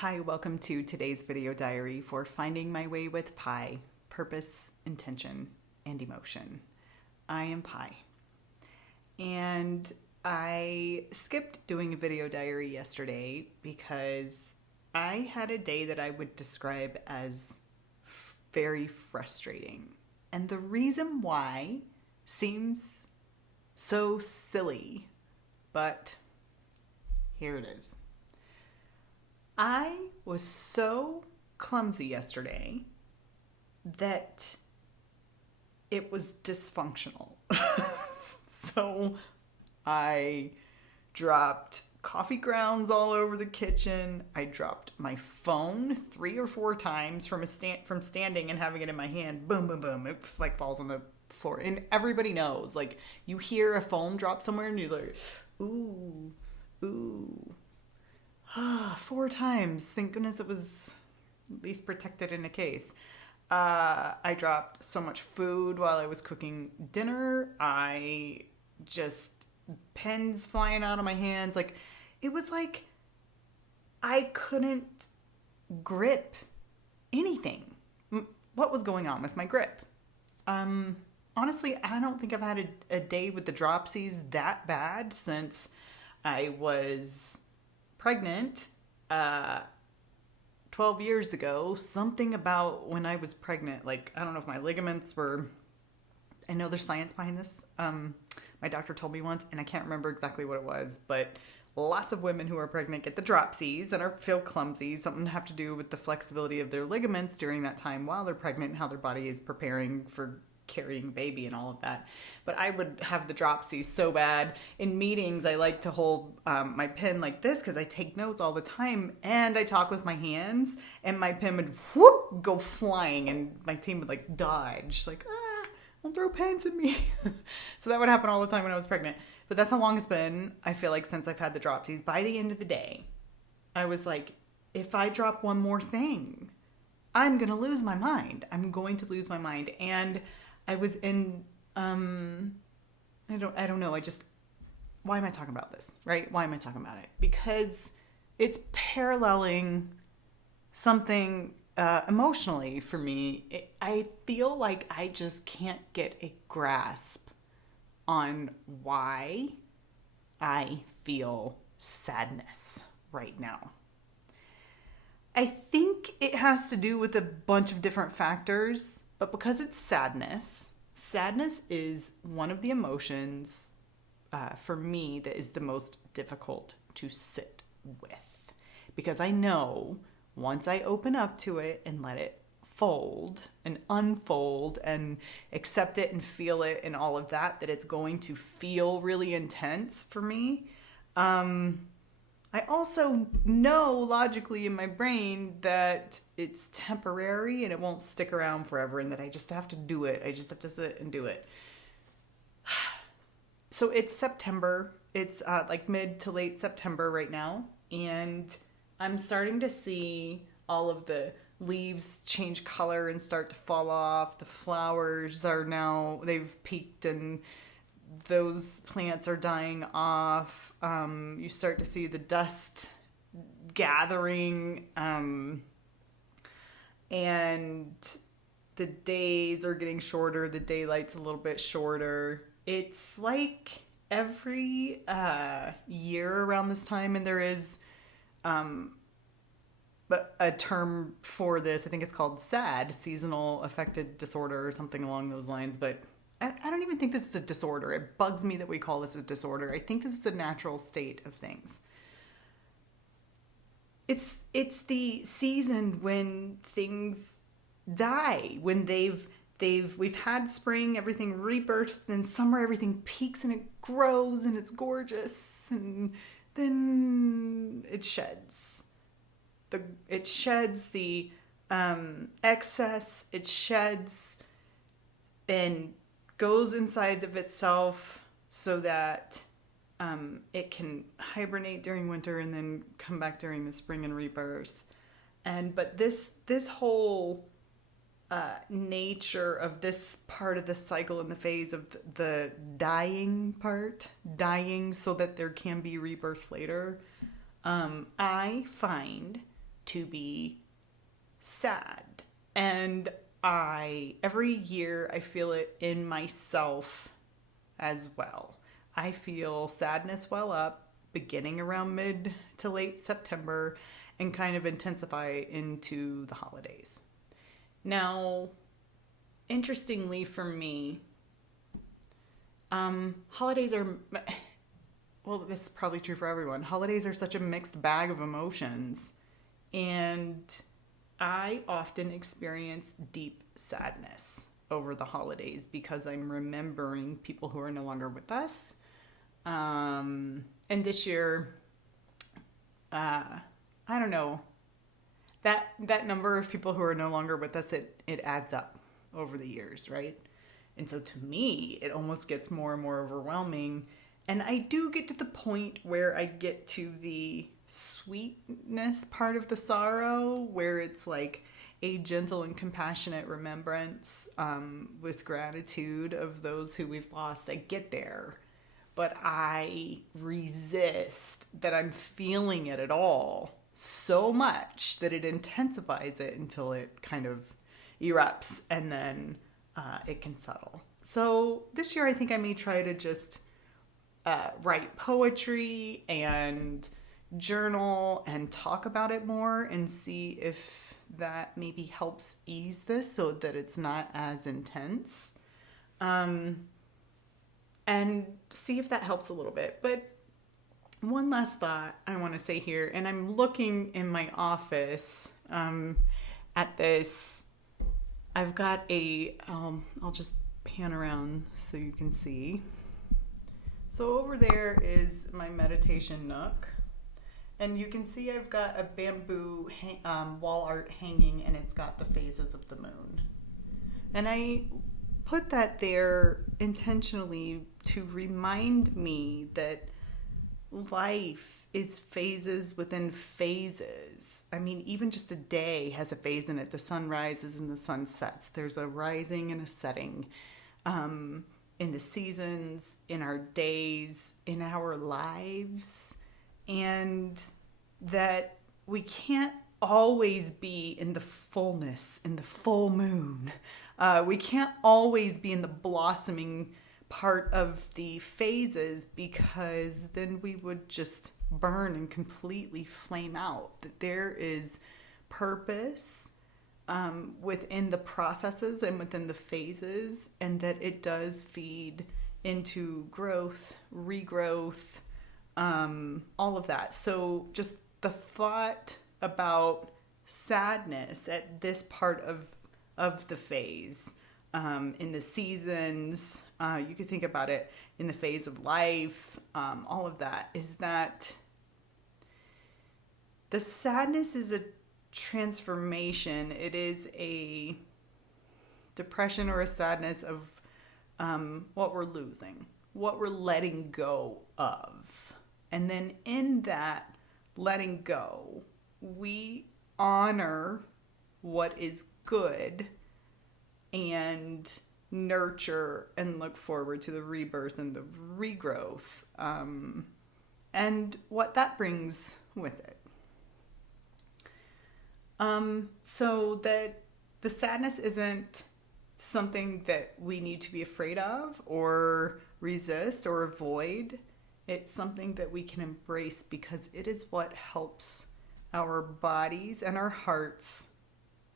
Hi, welcome to today's video diary for Finding My Way with Pi, Purpose, Intention, and Emotion. I am Pi, and I skipped doing a video diary yesterday because I had a day that I would describe as very frustrating. And the reason why seems so silly, but here it is. I was so clumsy yesterday that it was dysfunctional. So I dropped coffee grounds all over the kitchen. I dropped my phone 3 or 4 times from standing and having it in my hand. Boom, boom, boom. It like falls on the floor. And everybody knows, like, you hear a phone drop somewhere and you're like, ooh, ooh. 4 times. Thank goodness it was at least protected in a case. I dropped so much food while I was cooking dinner. I just, pens flying out of my hands. Like, it was like I couldn't grip anything. What was going on with my grip? Honestly, I don't think I've had a day with the dropsies that bad since I was pregnant 12 years ago. Something about when I was pregnant, like, I don't know if my ligaments were, I know there's science behind this. My doctor told me once, and I can't remember exactly what it was, but lots of women who are pregnant get the dropsies and feel clumsy. Something to have to do with the flexibility of their ligaments during that time while they're pregnant and how their body is preparing for carrying baby and all of that. But I would have the dropsies so bad. In meetings, I like to hold my pen like this because I take notes all the time, and I talk with my hands, and my pen would whoop go flying, and my team would like dodge, like, don't throw pens at me. So that would happen all the time when I was pregnant. But that's how long it's been, I feel like, since I've had the dropsies. By the end of the day, I was like, if I drop one more thing, I'm gonna lose my mind. I'm going to lose my mind. And I was in, I don't know. Why am I talking about this, right? Why am I talking about it? Because it's paralleling something emotionally for me. I feel like I just can't get a grasp on why I feel sadness right now. I think it has to do with a bunch of different factors. But because it's sadness is one of the emotions for me that is the most difficult to sit with. Because I know once I open up to it and let it fold and unfold and accept it and feel it and all of that, that it's going to feel really intense for me. I also know logically in my brain that it's temporary and it won't stick around forever, and that I just have to do it. I just have to sit and do it. So it's September. It's like mid to late September right now. And I'm starting to see all of the leaves change color and start to fall off. The flowers are now, they've peaked, and those plants are dying off. You start to see the dust gathering, and the days are getting shorter. The daylight's a little bit shorter. It's like every year around this time, and there is but a term for this. I think it's called SAD, seasonal affective disorder, or something along those lines. But I don't even think this is a disorder. It bugs me that we call this a disorder. I think this is a natural state of things. It's the season when things die, when we've had spring, everything rebirthed, and summer everything peaks and it grows and it's gorgeous, and then it sheds. It sheds the excess. It sheds and goes inside of itself so that it can hibernate during winter and then come back during the spring and rebirth. But this whole nature of this part of the cycle and the phase of the dying part, dying so that there can be rebirth later, I find to be sad. And every year I feel it in myself as well. I feel sadness well up beginning around mid to late September and kind of intensify into the holidays. Now, interestingly for me, holidays are, well, this is probably true for everyone. Holidays are such a mixed bag of emotions, and I often experience deep sadness over the holidays because I'm remembering people who are no longer with us. And this year, I don't know, that number of people who are no longer with us, it adds up over the years, right? And so to me, it almost gets more and more overwhelming. And I do get to the point where I get to the sweetness part of the sorrow, where it's like a gentle and compassionate remembrance with gratitude of those who we've lost. I get there, but I resist that I'm feeling it at all so much that it intensifies it until it kind of erupts, and then it can settle. So this year I think I may try to just write poetry and journal and talk about it more and see if that maybe helps ease this so that it's not as intense. And see if that helps a little bit. But one last thought I want to say here, and I'm looking in my office at this. I've got I'll just pan around so you can see. So over there is my meditation nook. And you can see I've got a bamboo wall art hanging, and it's got the phases of the moon. And I put that there intentionally to remind me that life is phases within phases. I mean, even just a day has a phase in it. The sun rises and the sun sets. There's a rising and a setting in the seasons, in our days, in our lives. And that we can't always be in the fullness, in the full moon. We can't always be in the blossoming part of the phases, because then we would just burn and completely flame out. That there is purpose within the processes and within the phases, and that it does feed into growth, regrowth, all of that. So just the thought about sadness at this part of the phase, in the seasons, you could think about it in the phase of life, all of that, is that the sadness is a transformation. It is a depression or a sadness of what we're losing, what we're letting go of. And then in that letting go, we honor what is good and nurture and look forward to the rebirth and the regrowth, and what that brings with it. So that the sadness isn't something that we need to be afraid of or resist or avoid. It's something that we can embrace, because it is what helps our bodies and our hearts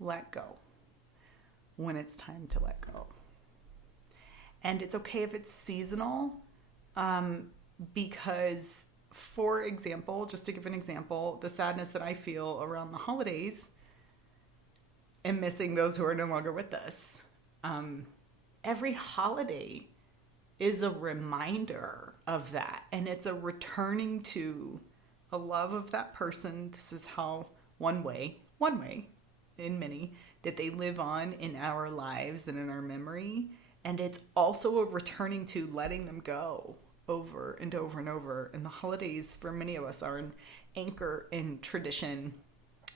let go when it's time to let go. And it's okay if it's seasonal, because, for example, just to give an example, the sadness that I feel around the holidays and missing those who are no longer with us. Every holiday is a reminder of that, and it's a returning to a love of that person. This is how one way in many, that they live on in our lives and in our memory. And it's also a returning to letting them go over and over and over. And the holidays for many of us are an anchor in tradition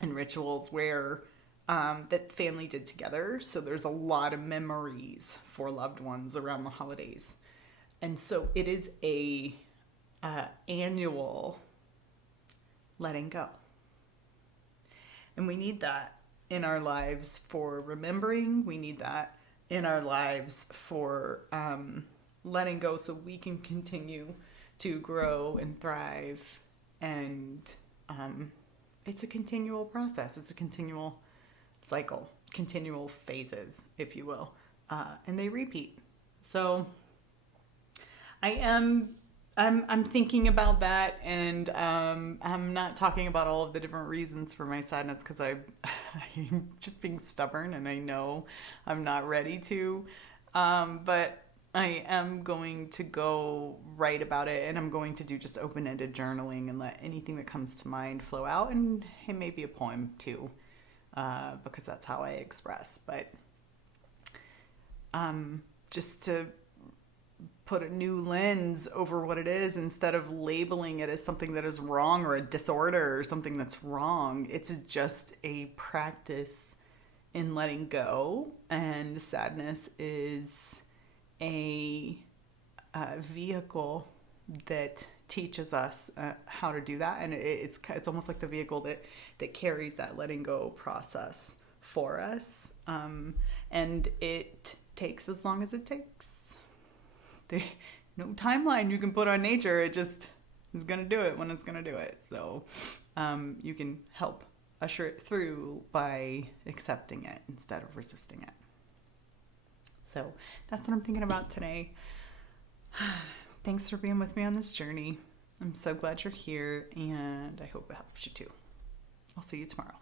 and rituals where that family did together. So there's a lot of memories for loved ones around the holidays. And so it is a annual letting go. And we need that in our lives for remembering. We need that in our lives for letting go so we can continue to grow and thrive. And it's a continual process. It's a continual cycle, continual phases, if you will. And they repeat. So I'm thinking about that, and I'm not talking about all of the different reasons for my sadness because I'm just being stubborn and I know I'm not ready to. But I am going to go write about it, and I'm going to do just open-ended journaling and let anything that comes to mind flow out, and it may be a poem too, because that's how I express. But just to put a new lens over what it is instead of labeling it as something that is wrong or a disorder or something that's wrong. It's just a practice in letting go, and sadness is a vehicle that teaches us how to do that, and it's almost like the vehicle that carries that letting go process for us, and it takes as long as it takes. There's no timeline you can put on nature. It just is going to do it when it's going to do it. So you can help usher it through by accepting it instead of resisting it. So that's what I'm thinking about today. Thanks for being with me on this journey. I'm so glad you're here, and I hope it helps you too. I'll see you tomorrow.